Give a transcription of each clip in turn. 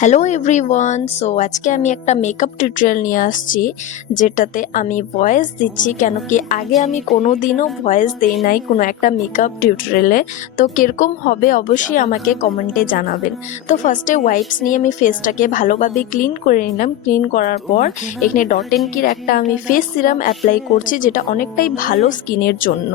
Hello everyone. So আজকে আমি একটা মেকআপ টিউটোরিয়াল নিয়ে আসছি, যেটাতে আমি ভয়েস দিচ্ছি। কেন কি আগে আমি কোনো দিনও ভয়েস দেই নাই কোনো একটা মেকআপ টিউটোরিয়ালে। তো কীরকম হবে অবশ্যই আমাকে কমেন্টে জানাবেন। তো ফার্স্টে ওয়াইপস নিয়ে আমি ফেসটাকে ভালোভাবে ক্লিন করে নিলাম। ক্লিন করার পর এখানে ডট এন্ড কির একটা আমি ফেস সিরাম অ্যাপ্লাই করছি, যেটা অনেকটাই ভালো স্কিনের জন্য।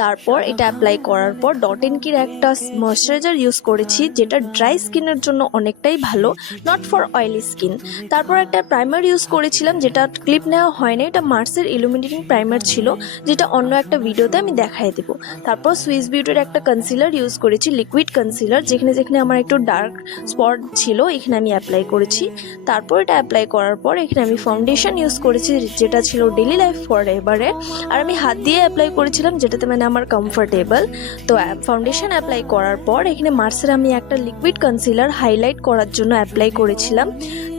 তারপর এটা অ্যাপ্লাই করার পর ডট এন্ড কির একটা ময়শ্চারাইজার ইউজ করেছি, যেটা ড্রাই স্কিনের জন্য অনেকটাই ভালো, নট ফর অয়েলি স্কিন। তারপর একটা প্রাইমার ইউজ করেছিলাম, যেটা ক্লিপ নেওয়া হয়নি। এটা মার্সের ইলুমিনেটিং প্রাইমার ছিল, যেটা অন্য একটা ভিডিওতে আমি দেখাই দেব। তারপর সুইস বিউটির একটা কনসিলার ইউজ করেছি, লিকুইড কনসিলার, যেখানে যেখানে আমার একটু ডার্ক স্পট ছিল এখানে আমি অ্যাপ্লাই করেছি। তারপর এটা অ্যাপ্লাই করার পর এখানে আমি ফাউন্ডেশন ইউজ করেছি, যেটা ছিল ডেলি লাইফ ফরএভারে, আর আমি হাত দিয়ে অ্যাপ্লাই করেছিলাম, যেটাতে মানে আমার কমফোর্টেবল। তো ফাউন্ডেশন অ্যাপ্লাই করার পর এখানে মার্সের আমি একটা লিকুইড কনসিলার হাইলাইট করার জন্য অ্যাপ্লাই করেছিলাম,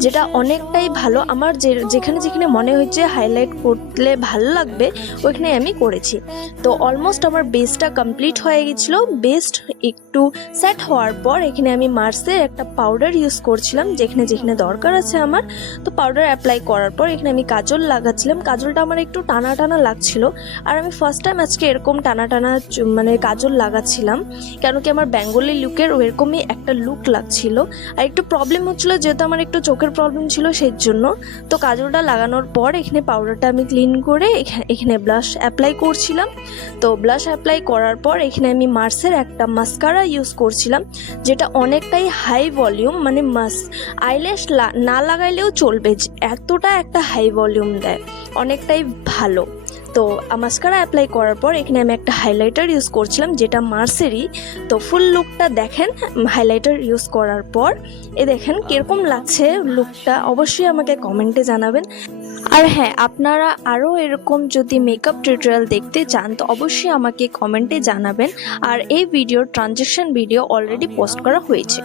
যেটা অনেকটাই ভালো। আমার যেখানে যেখানে মনে হচ্ছে হাইলাইট করলে ভালো লাগবে ওইখানে আমি করেছি। তো অলমোস্ট আমার বেসটা কমপ্লিট হয়ে গেছিলো। বেস্ট একটু সেট হওয়ার পর এখানে আমি মার্সের একটা পাউডার ইউজ করছিলাম, যেখানে যেখানে দরকার আছে আমার। তো পাউডার অ্যাপ্লাই করার পর এখানে আমি কাজল লাগাচ্ছিলাম। কাজলটা আমার একটু টানা টানা লাগছিল, আর আমি ফার্স্ট টাইম আজকে এরকম টানা টানা মানে কাজল লাগাচ্ছিলাম, কেন কি আমার বেঙ্গলি লুকের ওরকমই একটা লুক লাগছিল। আর একটু প্রবলেম হচ্ছিলো, যেহেতু আমার একটু চোখের প্রবলেম ছিল সেই জন্য। তো কাজলটা লাগানোর পর এখানে পাউডারটা আমি ক্লিন করে এখানে ব্লাশ অ্যাপ্লাই করছিলাম। তো ব্লাশ অ্যাপ্লাই করার পর এখানে আমি মার্সের একটা মাস্কারা ইউজ করছিলাম, যেটা অনেকটাই হাই ভলিউম, মানে আইল্যাশ না লাগাইলেও চলবে, এতটা একটা হাই ভলিউম দেয়, অনেকটাই ভালো। তো মাস্কারা অ্যাপ্লাই করার পর এখানে আমি একটা হাইলাইটার ইউজ করছিলাম, যেটা মার্সেরই। তো ফুল লুকটা দেখেন হাইলাইটার ইউজ করার পর, দেখেন কীরকম লাগছে লুকটা, অবশ্যই আমাকে কমেন্টে জানাবেন। আর হ্যাঁ, আপনারা আরও এরকম যদি মেকআপ টিউটোরিয়াল দেখতে চান তো অবশ্যই আমাকে কমেন্টে জানাবেন। আর এই ভিডিওর ট্রানজেকশন ভিডিও অলরেডি পোস্ট করা হয়েছে।